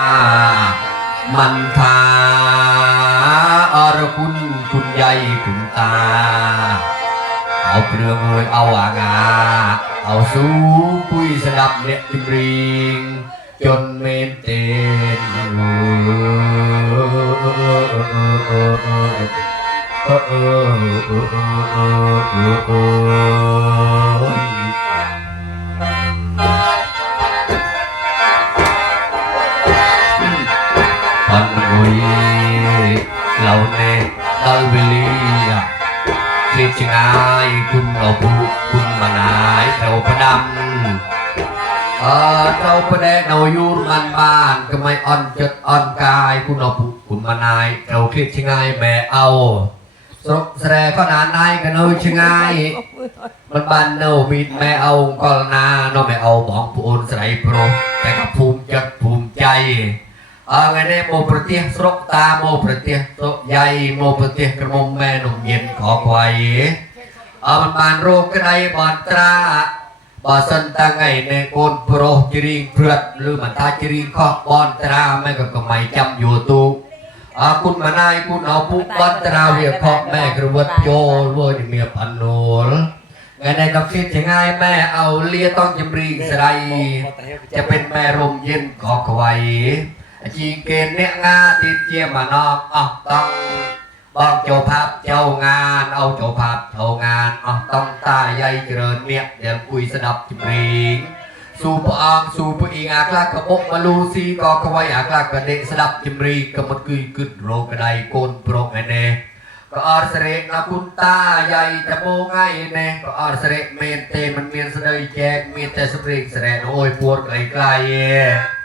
มันทาอรคุณใหญ่คุณตาเอาเปลืองเลยเอาอางาเอาสู้ปุ้ยสดับเด็กจิมริงจนเมนเตนพันกุยเราเนตลวิลีคลิปชงายคุณเราผู้คุณมานายเราพดำเราประเดกเราอยู่มันบ้านก็ไม่อ่อนจดอ่อนกายคุณเราผู้คุณมานายเราคลิปชงายแม่เอาสกแสดงก็นานนายกันเอาชงายมันบ้านเรามีแม่เอาก็นาเราไม่เอาบอกผู้โอนใส่โปรแต่ก็ภูมิจัดภูมิใจไงเนี่ยโมประเทศสกตาโมประเทศโตใหญ่โมประเทศกระมงแม่หนุ่มเย็นขอควายมันบานโรคกระไดบอนตราบอสันตังไงในโกนโปรจริงเพื่อหรือมันตาจริงข้อบอนตราแม่ก็ไม่จำอยู่ตูคุณมานายคุณเอาปุ๊บบอนตราเวียข้อแม่กระวัดโยล้วนเมียพันโนลไงในกับคิดจะง่ายแม่เอาเลี้ยต้องจำรีสไลจะเป็นแม่ลมเย็นขอควายจีเกณฑ์เนี่ยงาติดเจียมานอกต้องบอกโจภาพเจ้างานเอาโจภาพเจ้างานต้องตาใหญ่เจริญเนี่ยเดี๋ยวคุยสดับจิบรีสูบอ่างสูบอีกอักลักกระบอกมาลูซีก็ขวายอักลักกระเดสดับจิบรีก็มันกุยกึดโรกระไดโกนโปรไงเน่ก็อร์เสกนะคุณตาใหญ่จะโมไงเน่ก็อร์เสกเมนเตมันเมียนเสดยแจกเมียนแต่สปริงแสดงโอ้ยปวดไกลๆ